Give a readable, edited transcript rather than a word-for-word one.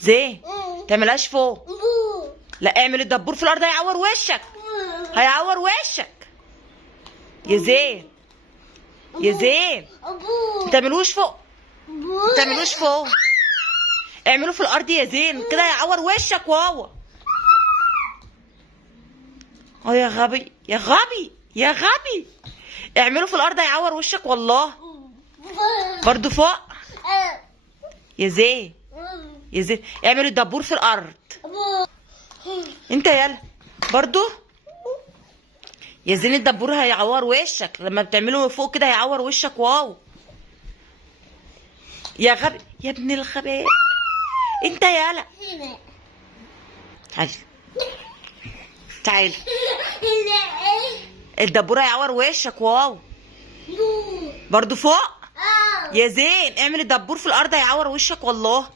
زين تعملهاش فوق. لا اعمل الدبور في الارض هيعور وشك، هيعور وشك يا زين. يا زين ما تعملوش فوق، ما تعملوش فوق، اعملوه في الارض يا زين كده هيعور وشك. واوا يا غبي يا غبي يا غبي، اعملوا في الارض هيعور وشك والله. برضو فوق يا زين. يا زين اعمل الدبور في الارض. انت يلا برضو يا زين الدبور هيعور وشك لما بتعمله من فوق كده هيعور وشك. واو يا غبي يا ابن الغباء انت يلا. تعالي تعالي، الدبور هيعور وشك. واو برضو فوق يا زين اعمل الدبور في الارض هيعور وشك والله.